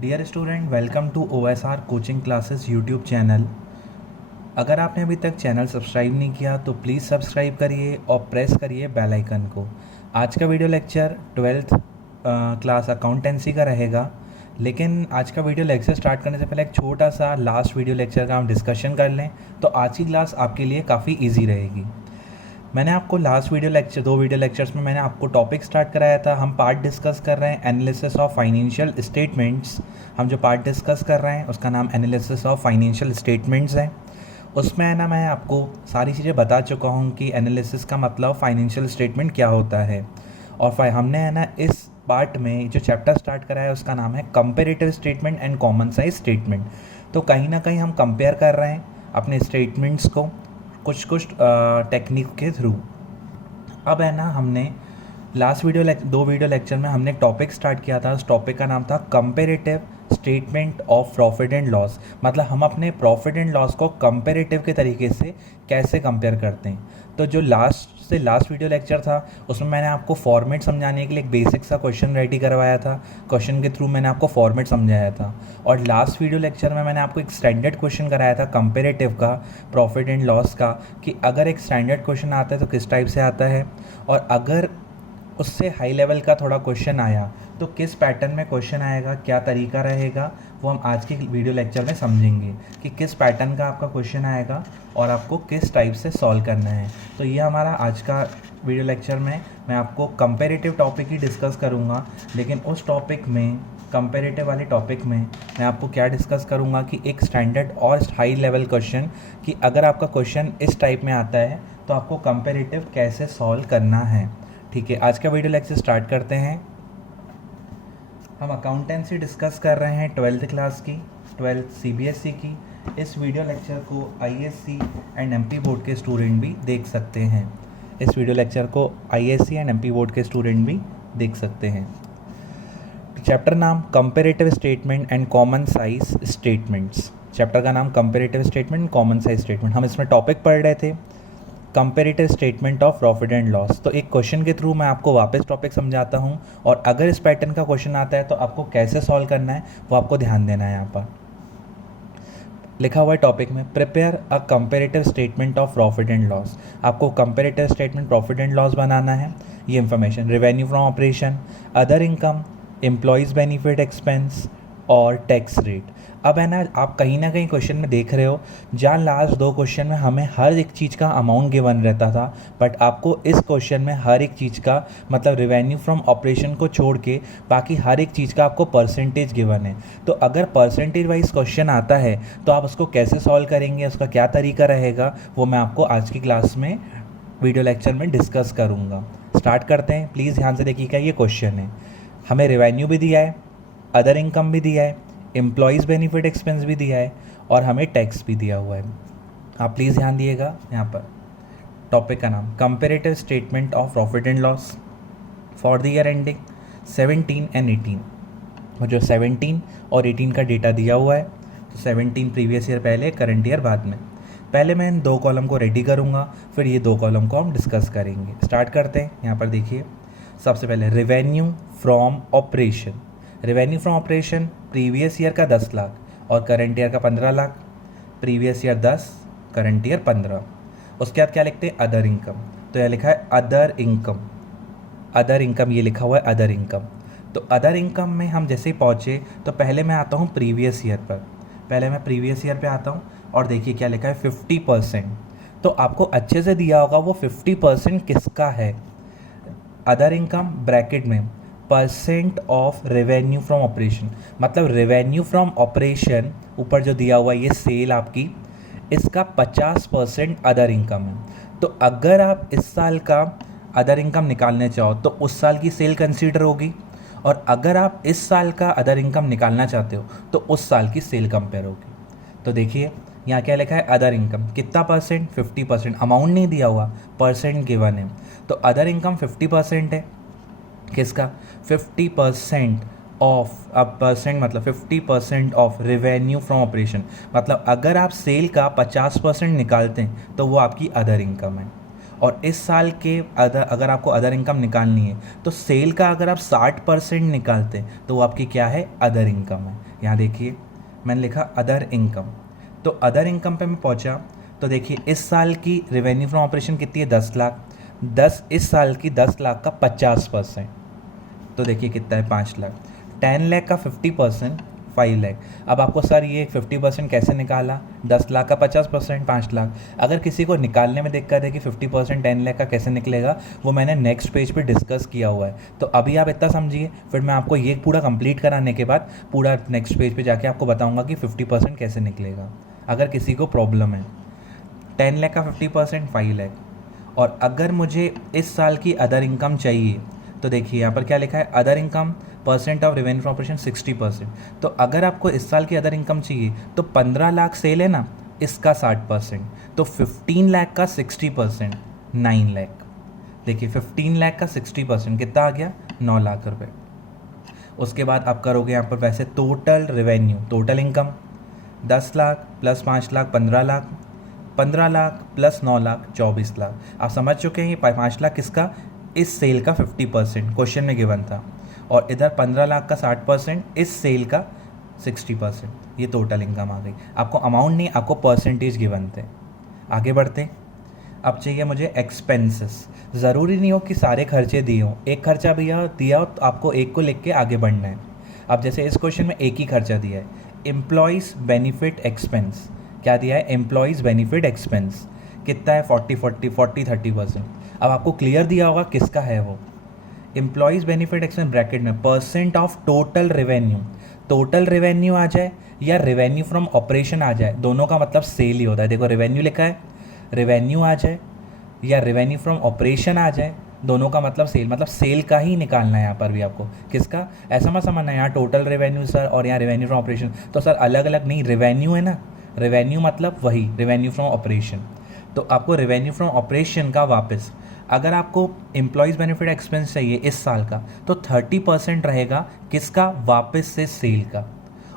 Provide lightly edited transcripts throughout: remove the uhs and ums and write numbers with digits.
Dear student, welcome to OSR coaching classes YouTube channel. अगर आपने अभी तक चैनल सब्सक्राइब नहीं किया तो प्लीज़ सब्सक्राइब करिए और प्रेस करिए बेल आइकन को। आज का video lecture 12th class accountancy का रहेगा। लेकिन आज का वीडियो लेक्चर स्टार्ट करने से पहले एक छोटा सा लास्ट वीडियो लेक्चर का हम डिस्कशन कर लें तो आज की क्लास आपके लिए काफ़ी ईजी रहेगी। मैंने आपको लास्ट दो वीडियो लेक्चर्स में मैंने आपको टॉपिक स्टार्ट कराया था। हम पार्ट डिस्कस कर रहे हैं एनालिसिस ऑफ फाइनेंशियल स्टेटमेंट्स। हम जो पार्ट डिस्कस कर रहे हैं उसका नाम एनालिसिस ऑफ फाइनेंशियल स्टेटमेंट्स है। उसमें है ना, मैं आपको सारी चीज़ें बता चुका हूँ कि एनालिसिस का मतलब फाइनेंशियल स्टेटमेंट क्या होता है। और हमने है ना इस पार्ट में जो चैप्टर स्टार्ट करा है उसका नाम है comparative statement and common size statement. तो कहीं ना कहीं हम कंपेयर कर रहे हैं अपने स्टेटमेंट्स को कुछ टेक्निक के थ्रू। अब है ना, हमने दो वीडियो लेक्चर में हमने टॉपिक स्टार्ट किया था। उस टॉपिक का नाम था comparative statement of profit and loss. मतलब हम अपने प्रॉफिट एंड लॉस को कंपेरेटिव के तरीके से कैसे कंपेयर करते हैं। तो जो लास्ट वीडियो लेक्चर था उसमें मैंने आपको फॉर्मेट समझाने के लिए एक बेसिक सा क्वेश्चन रेडी करवाया था। क्वेश्चन के थ्रू मैंने आपको फॉर्मेट समझाया था। और लास्ट वीडियो लेक्चर में मैंने आपको एक स्टैंडर्ड क्वेश्चन कराया था कंपेरेटिव का, प्रॉफिट एंड लॉस का, कि अगर एक स्टैंडर्ड क्वेश्चन आता है तो किस टाइप से आता है, और अगर उससे हाई लेवल का थोड़ा क्वेश्चन आया तो किस पैटर्न में क्वेश्चन आएगा, क्या तरीका रहेगा, वो हम आज के वीडियो लेक्चर में समझेंगे कि किस पैटर्न का आपका क्वेश्चन आएगा और आपको किस टाइप से सॉल्व करना है। तो ये हमारा आज का वीडियो लेक्चर में मैं आपको कंपेरेटिव टॉपिक ही डिस्कस करूँगा। लेकिन उस टॉपिक में, कंपेरेटिव वाले टॉपिक में, मैं आपको क्या डिस्कस करूँगा कि एक स्टैंडर्ड और हाई लेवल क्वेश्चन, कि अगर आपका क्वेश्चन इस टाइप में आता है तो आपको कंपेरेटिव कैसे सॉल्व करना है। ठीक है, आज का वीडियो लेक्चर स्टार्ट करते हैं। हम अकाउंटेंसी डिस्कस कर रहे हैं 12th क्लास की, 12th CBSE की। इस वीडियो लेक्चर को ISC एंड MP बोर्ड के स्टूडेंट भी देख सकते हैं। इस वीडियो लेक्चर को ISC एंड MP बोर्ड के स्टूडेंट भी देख सकते हैं। चैप्टर नाम comparative statement and common size statements. Chapter का नाम comparative statement, common size statement. हम इसमें टॉपिक पढ़ रहे थे comparative statement of profit and loss. तो एक क्वेश्चन के थ्रू मैं आपको वापस टॉपिक समझाता हूँ, और अगर इस पैटर्न का क्वेश्चन आता है तो आपको कैसे सॉल्व करना है वो आपको ध्यान देना है। यहाँ पर लिखा हुआ है टॉपिक में, prepare a comparative statement of profit and loss. आपको comparative statement profit and loss बनाना है। ये information revenue from operation, other income, employees benefit expense और टैक्स रेट। अब है ना, आप कहीं ना कहीं क्वेश्चन में देख रहे हो जहाँ लास्ट दो क्वेश्चन में हमें हर एक चीज़ का अमाउंट गिवन रहता था, बट आपको इस क्वेश्चन में हर एक चीज़ का मतलब रेवेन्यू फ्रॉम ऑपरेशन को छोड़ के बाकी हर एक चीज़ का आपको परसेंटेज गिवन है। तो अगर परसेंटेज वाइज क्वेश्चन आता है तो आप उसको कैसे सॉल्व करेंगे, उसका क्या तरीका रहेगा, वो मैं आपको आज की क्लास में वीडियो लेक्चर में डिस्कस करूँगा। स्टार्ट करते हैं। प्लीज़ ध्यान से देखिएगा, ये क्वेश्चन है, हमें रेवेन्यू भी दिया है, अदर इनकम भी दिया है, एम्प्लॉयज़ बेनिफिट एक्सपेंस भी दिया है, और हमें टैक्स भी दिया हुआ है। आप प्लीज़ ध्यान दिएगा। यहाँ पर टॉपिक का नाम comparative statement of profit and loss for the year ending 17 and 18। और जो 17 और 18 का डेटा दिया हुआ है, तो 17 प्रीवियस ईयर पहले, करंट ईयर बाद में। पहले मैं इन दो कॉलम को रेडी करूँगा, फिर ये दो कॉलम को हम डिस्कस करेंगे। स्टार्ट करते हैं। यहाँ पर देखिए, सबसे पहले revenue from operation. Revenue from operation previous year का 10 लाख और करंट ईयर का 15 lakh. Previous year 10, current year 15। उसके बाद क्या लिखते हैं, अदर इनकम। तो यह लिखा है अदर इनकम, अदर इनकम, ये लिखा हुआ है अदर इनकम। तो अदर इनकम में हम जैसे ही पहुँचे तो पहले मैं आता हूँ प्रीवियस ईयर पर। पहले मैं प्रीवियस ईयर पे आता हूँ और देखिए क्या लिखा है, 50%। तो आपको अच्छे से दिया होगा वो 50% किसका है। अदर इनकम ब्रैकेट में percent of revenue from operation, मतलब रेवेन्यू फ्रॉम ऑपरेशन ऊपर जो दिया हुआ है ये सेल आपकी, इसका 50% अदर इनकम है। तो अगर आप इस साल का अदर इनकम निकालने चाहो तो उस साल की सेल कंसीडर होगी, और अगर आप इस साल का अदर इनकम निकालना चाहते हो तो उस साल की सेल कंपेयर होगी। तो देखिए यहाँ क्या लिखा है, अदर इनकम कितना परसेंट, 50%। अमाउंट नहीं दिया हुआ, परसेंट गिवन है। तो अदर इनकम 50% है किसका, 50% ऑफ, अब परसेंट मतलब 50% ऑफ रेवेन्यू फ्रॉम ऑपरेशन। मतलब अगर आप सेल का 50% निकालते हैं तो वो आपकी अदर इनकम है। और इस साल के अगर आपको अदर इनकम निकालनी है तो सेल का अगर आप 60% निकालते हैं तो वो आपकी क्या है, अदर इनकम है। यहाँ देखिए मैंने लिखा अदर इनकम, तो अदर इनकम पे मैं पहुँचा तो देखिए इस साल की रेवेन्यू फ्रॉम ऑपरेशन कितनी है, 10 लाख। इस साल की 10 लाख का 50%, तो देखिए कितना है, 5 लाख। 10 लाख का 50%, 5 लाख। अब आपको सर ये 50% कैसे निकाला, 10 लाख का 50%, 5 लाख। अगर किसी को निकालने में दिक्कत है कि 50% 10 लाख का कैसे निकलेगा, वो मैंने नेक्स्ट पेज पे डिस्कस किया हुआ है। तो अभी आप इतना समझिए, फिर मैं आपको ये पूरा कंप्लीट कराने के बाद पूरा नेक्स्ट पेज पे जाके आपको बताऊंगा कि 50% कैसे निकलेगा, अगर किसी को प्रॉब्लम है। 10 लाख का 50%, 5 लाख। और अगर मुझे इस साल की अदर इनकम चाहिए तो देखिए यहाँ पर क्या लिखा है, other income percent of revenue from operation 60%। तो अगर आपको इस साल की अदर इनकम चाहिए तो 15 लाख सेल है ना, इसका 60%, तो 15 लाख का 60%, 9 लाख। देखिए 15 लाख का 60% कितना आ गया, 9 लाख रुपए। उसके बाद आप करोगे यहाँ पर वैसे total revenue, total income 10 lakh plus 5 lakh 15 lakh, 15 lakh plus 9 lakh 24 lakh. आप समझ चुके हैं ये 5 लाख किसका, इस सेल का 50%, क्वेश्चन में गिवन था। और इधर 15 लाख का 60%, इस सेल का 60%, ये टोटल इनकम आ गई। आपको अमाउंट नहीं, आपको परसेंटेज गिवन थे। आगे बढ़ते, अब चाहिए मुझे एक्सपेंसेस। ज़रूरी नहीं हो कि सारे खर्चे दिए हों, एक खर्चा भैया दिया हो तो आपको एक को लिख के आगे बढ़ना है। अब जैसे इस क्वेश्चन में एक ही खर्चा दिया है, एम्प्लॉयज़ बेनिफिट एक्सपेंस। क्या दिया है, एम्प्लॉयज़ बेनिफिट एक्सपेंस कितना है, 40-30%। अब आपको क्लियर दिया होगा किसका है वो, एम्प्लॉयज़ बेनिफिट एक्सपेंस ब्रैकेट में percent of total revenue. Total revenue आ जाए या रेवेन्यू फ्रॉम ऑपरेशन आ जाए, दोनों का मतलब सेल ही होता है। देखो रेवेन्यू लिखा है, रेवेन्यू आ जाए या रेवेन्यू फ्रॉम ऑपरेशन आ जाए, दोनों का मतलब सेल, मतलब सेल का ही निकालना है यहाँ पर भी आपको। किसका, ऐसा मत समझना यहाँ टोटल रेवेन्यू सर और यहाँ रेवेन्यू फ्रॉम ऑपरेशन, तो सर अलग अलग नहीं, रेवेन्यू है ना, रेवेन्यू मतलब वही रेवेन्यू फ्रॉम ऑपरेशन। तो आपको रेवेन्यू फ्रॉम ऑपरेशन का वापस, अगर आपको एम्प्लॉयज़ बेनिफिट एक्सपेंस चाहिए इस साल का तो 30% रहेगा किसका, वापस से सेल का।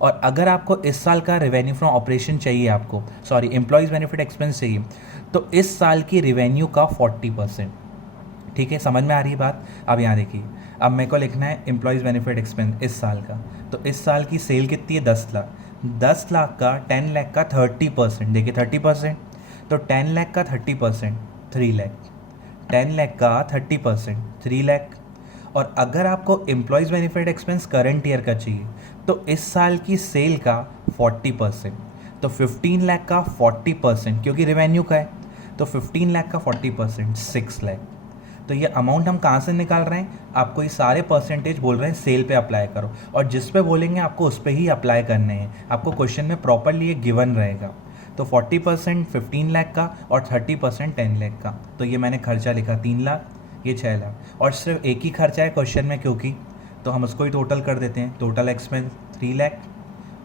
और अगर आपको इस साल का रेवेन्यू फ्रॉम ऑपरेशन चाहिए, आपको सॉरी एम्प्लॉयज़ बेनिफिट एक्सपेंस चाहिए, तो इस साल की रेवेन्यू का 40%। ठीक है, समझ में आ रही है बात। अब यहाँ देखिए, अब मेरे को लिखना है एम्प्लॉयज़ बेनिफिट एक्सपेंस इस साल का, तो इस साल की सेल कितनी है, 10 लाख। 10 लाख का 10 लाख का 30%, देखिए 30%, तो 10 लाख का 30%, 3 लाख। 10 लाख का 30%, 3 लाख। और अगर आपको employees benefit expense current year का चाहिए तो इस साल की सेल का 40%, तो 15 लाख का 40%, क्योंकि रेवेन्यू का है, तो 15 लाख का 40%, 6 लाख। तो ये अमाउंट हम कहाँ से निकाल रहे हैं, आपको ये सारे परसेंटेज बोल रहे हैं सेल पे अप्लाई करो, और जिस पे बोलेंगे आपको उस पे ही अप्लाई करने हैं। आपको क्वेश्चन में प्रॉपरली ये गिवन रहेगा। तो 40% 15 लाख का और 30% 10 लाख का। तो ये मैंने खर्चा लिखा 3 लाख, ये 6 लाख, और सिर्फ एक ही खर्चा है क्वेश्चन में क्योंकि, तो हम उसको ही टोटल कर देते हैं। टोटल एक्सपेंस 3 लाख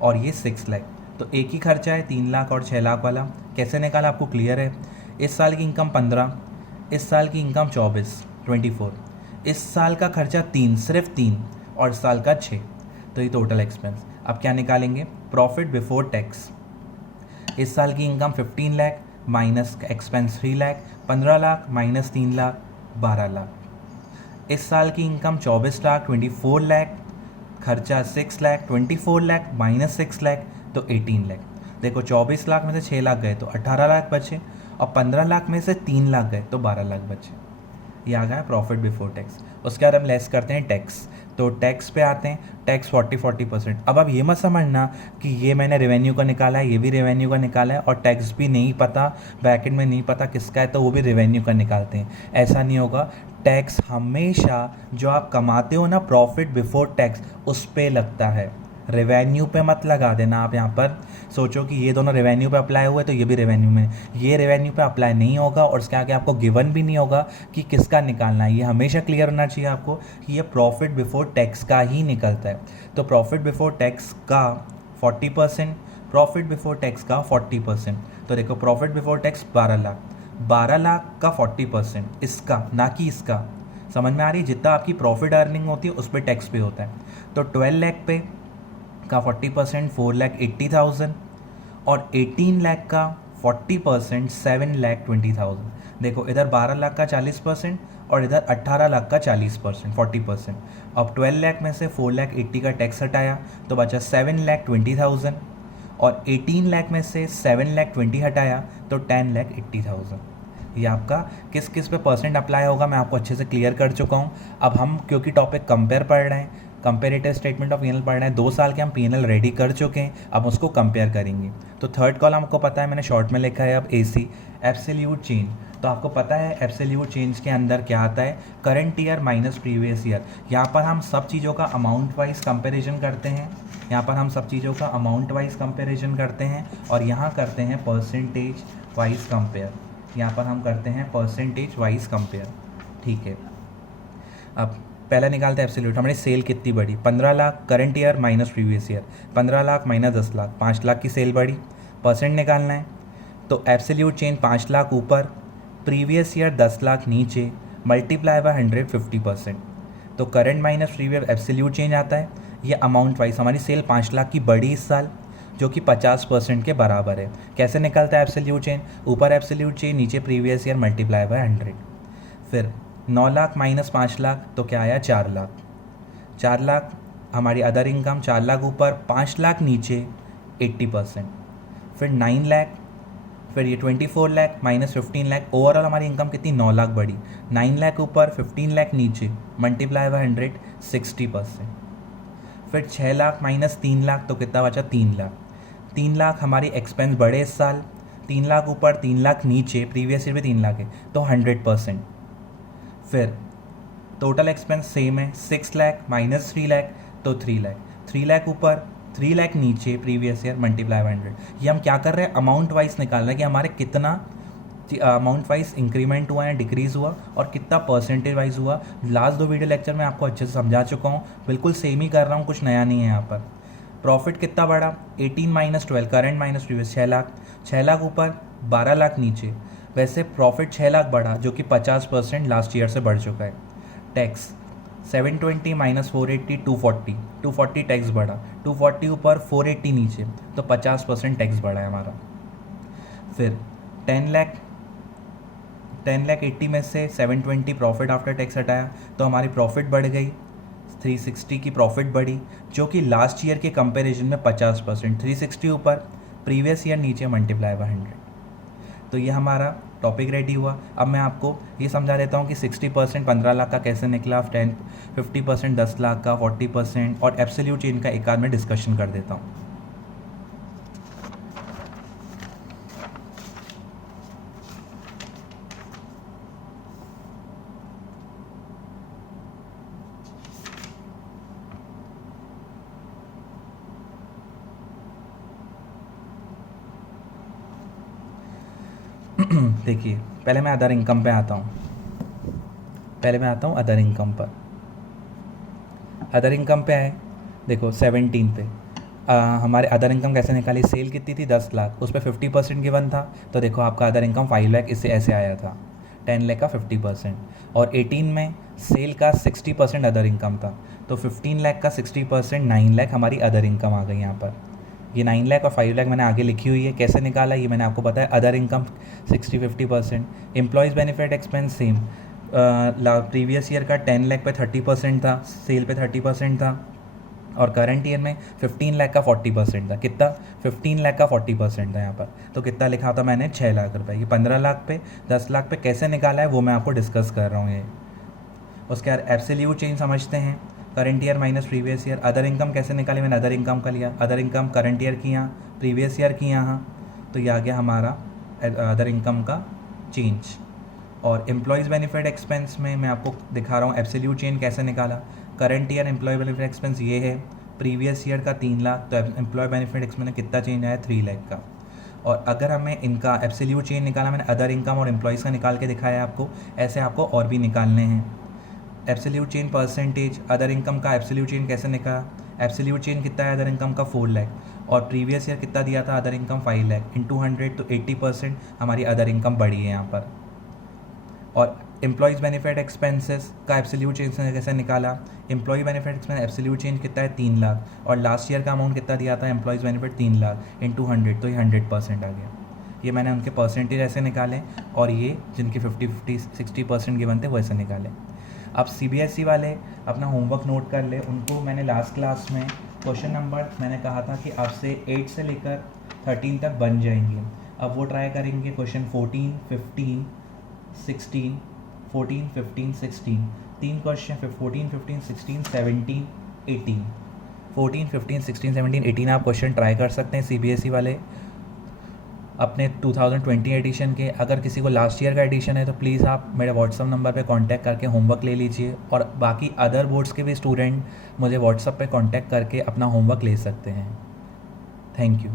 और ये 6 लाख, तो एक ही खर्चा है 3 लाख और 6 लाख वाला। कैसे निकाला आपको क्लियर है। इस साल की इनकम 15, इस साल की इनकम 24, इस साल का खर्चा 3, सिर्फ 3, और इस साल का 6, तो ये टोटल एक्सपेंस। अब क्या निकालेंगे, प्रॉफिट बिफोर टैक्स। इस साल की income 15 lakh minus expense 3 lakh, 15 lakh minus 3 lakh 12 lakh. इस साल की इनकम 24 लाख, 24 लाख, खर्चा 6 लाख, 24 लाख माइनस 6 लाख तो 18 लाख। देखो 24 लाख में से 6 लाख गए तो 18 लाख बचे, और 15 लाख में से 3 लाख गए तो 12 लाख बचे। ये आ गया प्रॉफिट बिफोर टैक्स। उसके बाद हम लेस करते हैं टैक्स, तो टैक्स पे आते हैं, टैक्स 40%। अब आप ये मत समझना कि ये मैंने रेवेन्यू का निकाला है, ये भी रेवेन्यू का निकाला है, और टैक्स भी नहीं पता, ब्रैकेट में नहीं पता किसका है तो वो भी रेवेन्यू का निकालते हैं। ऐसा नहीं होगा। टैक्स हमेशा जो आप कमाते हो ना प्रॉफिट बिफोर टैक्स, उस पर लगता है, रेवेन्यू पे मत लगा देना। आप यहाँ पर सोचो कि ये दोनों रेवेन्यू पे अप्लाई हुए तो ये भी रेवेन्यू में, ये रेवेन्यू पे अप्लाई नहीं होगा, और उसके आगे आपको गिवन भी नहीं होगा कि किसका निकालना है। ये हमेशा क्लियर होना चाहिए आपको कि ये प्रॉफिट बिफोर टैक्स का ही निकलता है। तो प्रॉफिट बिफोर टैक्स का 40%, प्रॉफिट बिफोर टैक्स का 40%। तो देखो profit before tax 12 lakh, 12 lakh का 40% इसका, ना कि इसका। समझ में आ रही है, जितना आपकी प्रॉफिट अर्निंग होती है उस पर टैक्स पे होता है। तो 12 लाख पे का 40% 4,80,000, और 18 लाख का 40% 7,20,000। देखो इधर 12 लाख का 40% और इधर 18 लाख का 40% 40%। अब 12 लाख में से 4 लाख 80 का टैक्स हटाया तो बचा 7 लाख 20,000 और 18 लाख में से 7 लाख 20 हटाया तो 10 लाख 80,000। ये आपका किस किस पे परसेंट अप्लाई होगा मैं आपको अच्छे से क्लियर कर चुका हूँ। अब हम क्योंकि टॉपिक कंपेयर पढ़ रहे हैं, कंपेरेटिव स्टेटमेंट ऑफ पीएनएल पढ़ रहे हैं, 2 साल के हम पीएनएल रेडी कर चुके हैं, अब उसको कंपेयर करेंगे। तो थर्ड कॉलम हमको पता है, मैंने शॉर्ट में लिखा है अब एसी एब्सोल्यूट चेंज। तो आपको पता है एब्सोल्यूट चेंज के अंदर क्या आता है, current year minus previous year. यहाँ पर हम सब चीज़ों का अमाउंट वाइज कंपेरिजन करते हैं, यहाँ पर हम सब चीज़ों का अमाउंट वाइज कंपेरिजन करते हैं और यहाँ करते हैं परसेंटेज वाइज कंपेयर। यहाँ पर हम करते हैं परसेंटेज वाइज कंपेयर, ठीक है। अब पहला निकालते हैं एब्सोल्यूट। हमारी सेल कितनी बढ़ी, 15 lakh current year minus previous year, 15 lakh minus 10 lakh, 5 lakh की सेल बढ़ी। परसेंट निकालना है तो एब्सोल्यूट चेंज 5 लाख ऊपर, प्रीवियस ईयर 10 लाख नीचे, मल्टीप्लाई बाय 100 50%। तो current minus previous absolute change आता है। ये अमाउंट वाइज हमारी सेल 5 लाख की बढ़ी इस साल, जो कि 50% के बराबर है। कैसे निकलता है एब्सोल्यूट चेंज, ऊपर एब्सोल्यूट चेंज नीचे प्रीवियस ईयर मल्टीप्लाई बाय 100। फिर 9 लाख माइनस 5 लाख तो क्या आया 4 लाख। 4 लाख हमारी अदर इनकम, 4 लाख ऊपर 5 लाख नीचे 80%। फिर 9 लाख, फिर ये 24 लाख माइनस 15 लाख, ओवरऑल हमारी इनकम कितनी 9 लाख बढ़ी। 9 लाख ऊपर 15 लाख नीचे मल्टीप्लाई बाय 100 60%। फिर 6 लाख माइनस 3 लाख तो कितना बचा 3 लाख। 3 लाख हमारी एक्सपेंस बढ़े इस साल, 3 लाख ऊपर 3 लाख नीचे, प्रीवियस ईयर में 3 लाख है तो 100%। फिर टोटल एक्सपेंस सेम है, 6 लाख माइनस 3 लाख तो 3 लाख, 3 लाख ऊपर 3 लाख नीचे प्रीवियस ईयर मल्टीप्लाई बाय 100। ये हम क्या कर रहे हैं, अमाउंट वाइज निकाल रहे हैं कि हमारे कितना अमाउंट वाइज इंक्रीमेंट हुआ है, डिक्रीज़ हुआ और कितना परसेंटेज वाइज हुआ। लास्ट 2 वीडियो लेक्चर में आपको अच्छे से समझा चुका हूँ, बिल्कुल सेम ही कर रहा हूँ, कुछ नया नहीं है यहाँ पर। प्रॉफिट कितना बढ़ा, 18 minus 12 current minus previous 6 lakh, 6 lakh ऊपर 12 लाख नीचे। वैसे प्रॉफिट 6 लाख बढ़ा जो कि 50% लास्ट ईयर से बढ़ चुका है। टैक्स 720 माइनस 480 240, 240 टैक्स बढ़ा, 240 ऊपर 480 नीचे तो 50% टैक्स बढ़ा है हमारा। फिर 10 लाख 80 में से 720 प्रॉफिट आफ्टर टैक्स हटाया तो हमारी प्रॉफिट बढ़ गई, 360 की प्रॉफिट बढ़ी जो कि लास्ट ईयर के कंपैरिजन में 50%, 360 ऊपर प्रीवियस ईयर नीचे मल्टीप्लाई बाय 100। तो ये हमारा टॉपिक रेडी हुआ। अब मैं आपको ये समझा देता हूँ कि 60% 15 लाख का कैसे निकला, 50% 10 लाख का, 40% और एब्सोल्यूट चेंज का एक आध में डिस्कशन कर देता हूँ। देखिए पहले मैं अदर इनकम पे आता हूँ, अदर इनकम पर। अदर इनकम पे आए, देखो 17 पे हमारे अदर इनकम कैसे निकाली, सेल कितनी थी 10 लाख, उस पर 50% गिवन था तो देखो आपका अदर इनकम 5 लाख इससे ऐसे आया था, 10 लाख का 50%। और 18 में सेल का 60% अदर इनकम था तो 15 लाख का 60% 9 लाख हमारी अदर इनकम आ गई यहाँ पर। ये 9 लाख और 5 लाख मैंने आगे लिखी हुई है, कैसे निकाला ये मैंने आपको बताया। Other income 60-50%, employees benefit expense same, previous year का 10 लाख पे 30% था, सेल पे 30% था और करंट ईयर में 15 लाख का 40% था। कितना, 15 लाख का 40% था यहाँ पर। तो कितना लिखा था मैंने 6 लाख रुपये। ये 15 लाख पे 10 लाख पे कैसे निकाला है वो मैं आपको डिस्कस कर रहा हूँ। ये उसके बाद एब्सोल्यूट चेंज समझते हैं, current year minus previous year. Other income कैसे निकाली, मैंने अदर इनकम का लिया, अदर इनकम करंट ईयर की यहाँ, प्रीवियस ईयर की यहाँ, तो ये आ गया हमारा अदर इनकम का चेंज। और एम्प्लॉयज़ बेनिफिट एक्सपेंस में मैं आपको दिखा रहा हूँ एब्सोल्यूट चेंज कैसे निकाला। Current year employ benefit expense ये है, प्रीवियस ईयर का 3 लाख, तो एम्प्लॉय बेनिफिट एक्सपेंस में कितना चेंज आया 3 लाख का। और अगर हमें इनका एब्सोल्यूट चेंज निकाला, मैंने अदर इनकम और एम्प्लॉयज़ का निकाल के दिखाया आपको, ऐसे आपको और भी निकालने हैं। Absolute change percentage, other income का एब्सोल्यूट चेंज कैसे निकाला, एब्सोल्यूट चेंज कितना है अदर इनकम का 4 लाख और प्रीवियस ईयर कितना दिया था अदर इनकम 5 लाख, इंटू 100 तो 80% हमारी अदर इनकम बढ़ी है यहाँ पर। और एम्प्लॉयज़ बेनिफिट एक्सपेंसेस का एब्सोल्यूट चेंज कैसे निकाला, employ benefit expense absolute change कितना है 3 लाख और लास्ट ईयर का अमाउंट कितना दिया था एम्प्लॉयज़ बेनिफिट 3 लाख, इंटू 100 तो ये 100% आ गया। ये मैंने उनके परसेंटेज ऐसे निकाले और ये जिनके 50-60% गिवन थे वैसे निकाले। अब CBSE वाले अपना होमवर्क नोट कर ले। उनको मैंने लास्ट क्लास में क्वेश्चन नंबर मैंने कहा था कि आपसे 8 से लेकर 13 तक बन जाएंगे। अब वो ट्राई करेंगे क्वेश्चन 14, 15, 16, 14, 15, 16, 3 क्वेश्चन 14, 15, 16, 17, 18, 14, 15, 16, 17, 18 आप क्वेश्चन ट्राई कर सकते हैं CBSE वाले अपने 2020 एडिशन के। अगर किसी को लास्ट ईयर का एडिशन है तो प्लीज़ आप मेरे व्हाट्सअप नंबर पे कांटेक्ट करके होमवर्क ले लीजिए, और बाकी अदर बोर्ड्स के भी स्टूडेंट मुझे व्हाट्सअप पे कांटेक्ट करके अपना होमवर्क ले सकते हैं। Thank you.